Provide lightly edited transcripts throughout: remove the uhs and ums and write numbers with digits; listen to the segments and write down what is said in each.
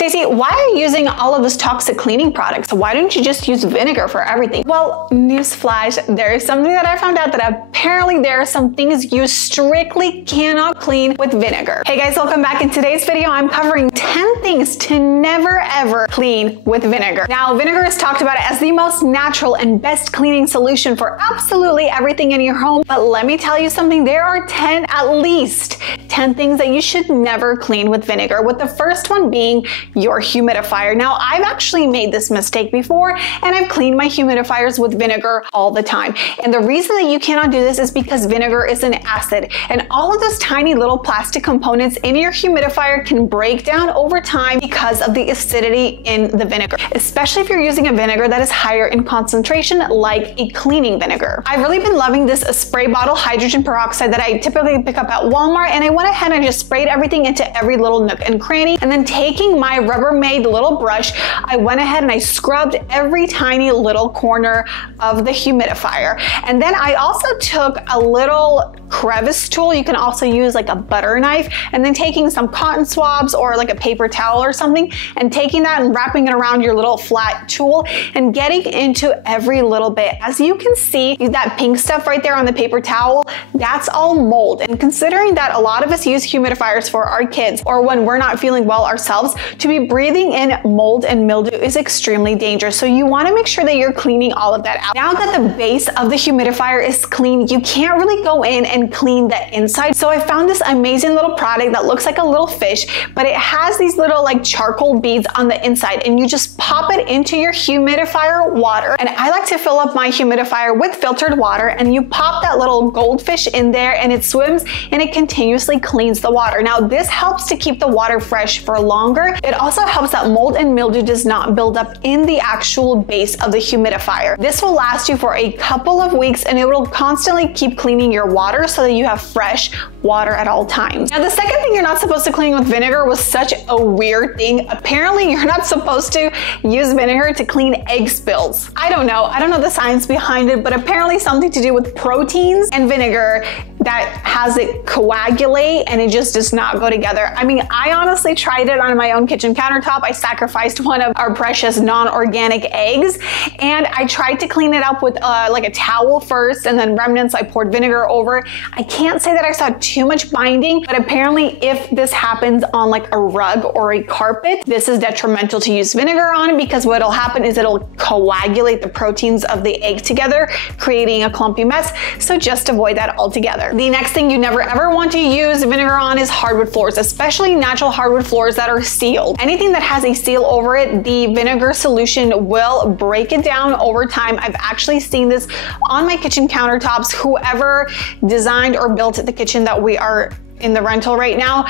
Stacey, why are you using all of this toxic cleaning products? Why don't you just use vinegar for everything? Well, newsflash, there is something that I found out that apparently there are some things you strictly cannot clean with vinegar. Hey guys, welcome back. In today's video, I'm covering 10 things to never ever clean with vinegar. Now, vinegar is talked about as the most natural and best cleaning solution for absolutely everything in your home. But let me tell you something, there are at least 10 things that you should never clean with vinegar, with the first one being your humidifier. Now, I've actually made this mistake before, and I've cleaned my humidifiers with vinegar all the time. And the reason that you cannot do this is because vinegar is an acid, and all of those tiny little plastic components in your humidifier can break down over time because of the acidity in the vinegar, especially if you're using a vinegar that is higher in concentration, like a cleaning vinegar. I've really been loving this spray bottle hydrogen peroxide that I typically pick up at Walmart, and I went ahead and just sprayed everything into every little nook and cranny, and then taking my Rubbermaid little brush, I went ahead and I scrubbed every tiny little corner of the humidifier. And then I also took a little crevice tool. You can also use like a butter knife, and then taking some cotton swabs or like a paper towel or something, and taking that and wrapping it around your little flat tool and getting into every little bit. As you can see, that pink stuff right there on the paper towel, that's all mold. And considering that a lot of us use humidifiers for our kids or when we're not feeling well ourselves, to be breathing in mold and mildew is extremely dangerous. So you want to make sure that you're cleaning all of that out. Now that the base of the humidifier is clean, you can't really go in and clean the inside. So I found this amazing little product that looks like a little fish, but it has these little like charcoal beads on the inside, and you just pop it into your humidifier water. And I like to fill up my humidifier with filtered water, and you pop that little goldfish in there and it swims and it continuously cleans the water. Now this helps to keep the water fresh for longer. It also helps that mold and mildew does not build up in the actual base of the humidifier. This will last you for a couple of weeks, and it will constantly keep cleaning your water so that you have fresh water at all times. Now, the second thing you're not supposed to clean with vinegar was such a weird thing. Apparently, you're not supposed to use vinegar to clean egg spills. I don't know the science behind it, but apparently something to do with proteins and vinegar that has it coagulate, and it just does not go together. I mean, I honestly tried it on my own kitchen countertop. I sacrificed one of our precious non-organic eggs, and I tried to clean it up with like a towel first, and then remnants I poured vinegar over. I can't say that I saw too much binding, but apparently if this happens on like a rug or a carpet, this is detrimental to use vinegar on, because what'll happen is it'll coagulate the proteins of the egg together, creating a clumpy mess. So just avoid that altogether. The next thing you never ever want to use vinegar on is hardwood floors, especially natural hardwood floors that are sealed. Anything that has a seal over it, the vinegar solution will break it down over time. I've actually seen this on my kitchen countertops. Whoever designed or built the kitchen that we are in the rental right now,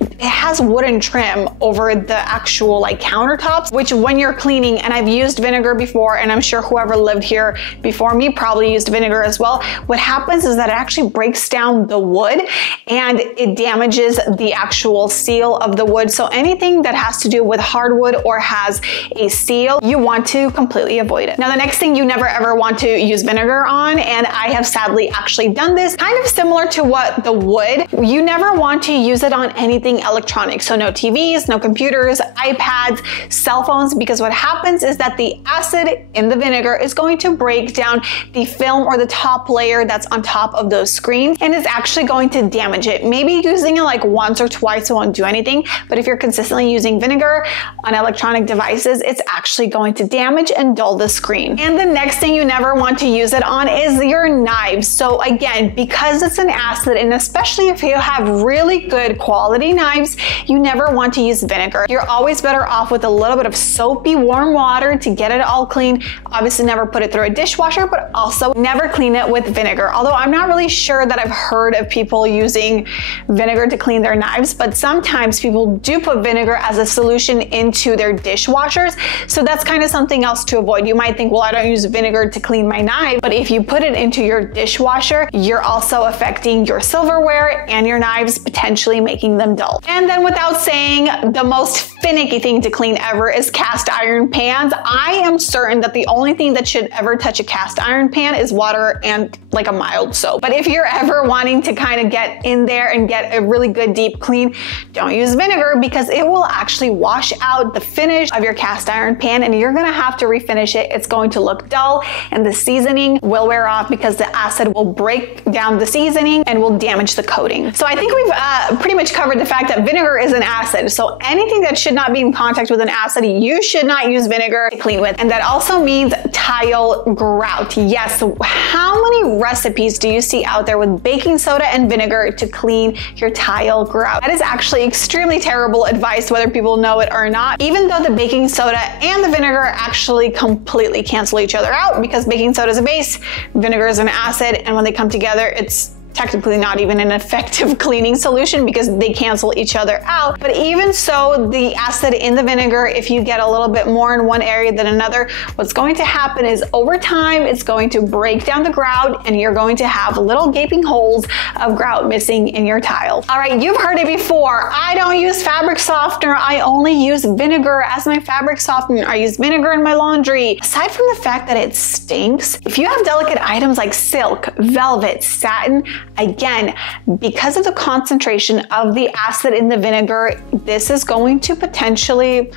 it has wooden trim over the actual like countertops, which when you're cleaning, and I've used vinegar before, and I'm sure whoever lived here before me probably used vinegar as well, what happens is that it actually breaks down the wood and it damages the actual seal of the wood. So anything that has to do with hardwood or has a seal, you want to completely avoid it. Now, the next thing you never ever want to use vinegar on, and I have sadly actually done this, kind of similar to what the wood, you never want to use it on anything electronic. So no TVs, no computers, iPads, cell phones, because what happens is that the acid in the vinegar is going to break down the film or the top layer that's on top of those screens, and is actually going to damage it. Maybe using it like once or twice won't do anything, but if you're consistently using vinegar on electronic devices, it's actually going to damage and dull the screen. And the next thing you never want to use it on is your knives. So again, because it's an acid, and especially if you have really good quality knives, you never want to use vinegar. You're always better off with a little bit of soapy warm water to get it all clean. Obviously never put it through a dishwasher, but also never clean it with vinegar. Although I'm not really sure that I've heard of people using vinegar to clean their knives, but sometimes people do put vinegar as a solution into their dishwashers. So that's kind of something else to avoid. You might think, well, I don't use vinegar to clean my knife, but if you put it into your dishwasher, you're also affecting your silverware and your knives, potentially making them dull. And then without saying, the most finicky thing to clean ever is cast iron pans. I am certain that the only thing that should ever touch a cast iron pan is water and like a mild soap. But if you're ever wanting to kind of get in there and get a really good deep clean, don't use vinegar because it will actually wash out the finish of your cast iron pan and you're gonna have to refinish it. It's going to look dull and the seasoning will wear off because the acid will break down the seasoning and will damage the coating. So I think we've pretty much covered the fact that vinegar is an acid. So anything that should not be in contact with an acid, you should not use vinegar to clean with. And that also means tile grout. Yes, how many recipes do you see out there with baking soda and vinegar to clean your tile grout? That is actually extremely terrible advice, whether people know it or not, even though the baking soda and the vinegar actually completely cancel each other out because baking soda is a base, vinegar is an acid, and when they come together, it's technically not even an effective cleaning solution because they cancel each other out. But even so, the acid in the vinegar, if you get a little bit more in one area than another, what's going to happen is over time, it's going to break down the grout and you're going to have little gaping holes of grout missing in your tile. All right, you've heard it before. I don't use fabric softener. I only use vinegar as my fabric softener. I use vinegar in my laundry. Aside from the fact that it stinks, if you have delicate items like silk, velvet, satin, again, because of the concentration of the acid in the vinegar, this is going to potentially,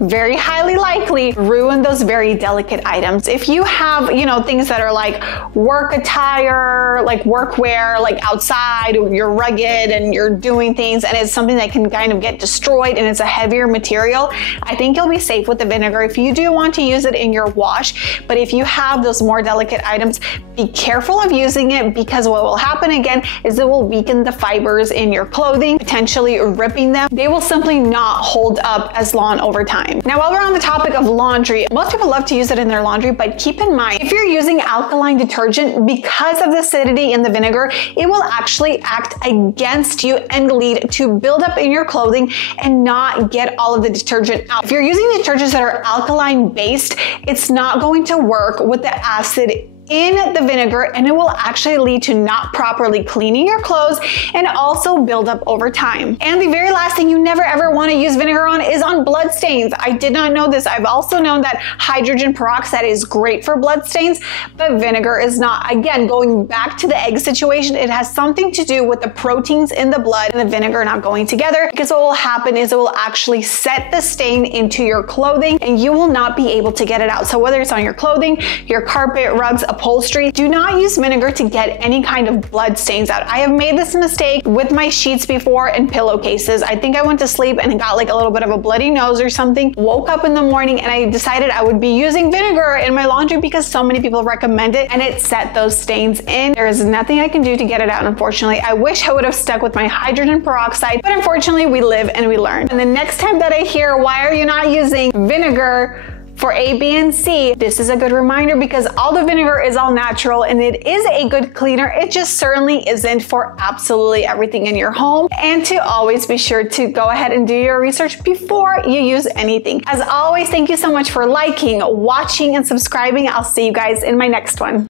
very highly likely, ruin those very delicate items. If you have, you know, things that are like work attire, like workwear, like outside, you're rugged and you're doing things and it's something that can kind of get destroyed and it's a heavier material, I think you'll be safe with the vinegar if you do want to use it in your wash. But if you have those more delicate items, be careful of using it because what will happen again is it will weaken the fibers in your clothing, potentially ripping them. They will simply not hold up as long over time. Now, while we're on the topic of laundry, most people love to use it in their laundry, but keep in mind, if you're using alkaline detergent, because of the acidity in the vinegar, it will actually act against you and lead to buildup in your clothing and not get all of the detergent out. If you're using detergents that are alkaline based, it's not going to work with the acid in the vinegar and it will actually lead to not properly cleaning your clothes and also build up over time. And the very last thing you never ever want to use vinegar on is on blood stains. I did not know this. I've also known that hydrogen peroxide is great for blood stains, but vinegar is not. Again, going back to the egg situation, it has something to do with the proteins in the blood and the vinegar not going together, because what will happen is it will actually set the stain into your clothing and you will not be able to get it out. So whether it's on your clothing, your carpet, rugs, upholstery, do not use vinegar to get any kind of blood stains out. I have made this mistake with my sheets before and pillowcases. I think I went to sleep and got like a little bit of a bloody nose or something, woke up in the morning and I decided I would be using vinegar in my laundry because so many people recommend it and it set those stains in. There is nothing I can do to get it out, unfortunately. I wish I would have stuck with my hydrogen peroxide, but unfortunately we live and we learn. And the next time that I hear, why are you not using vinegar for A, B, and C, this is a good reminder because all the vinegar is all natural and it is a good cleaner. It just certainly isn't for absolutely everything in your home. And to always be sure to go ahead and do your research before you use anything. As always, thank you so much for liking, watching, and subscribing. I'll see you guys in my next one.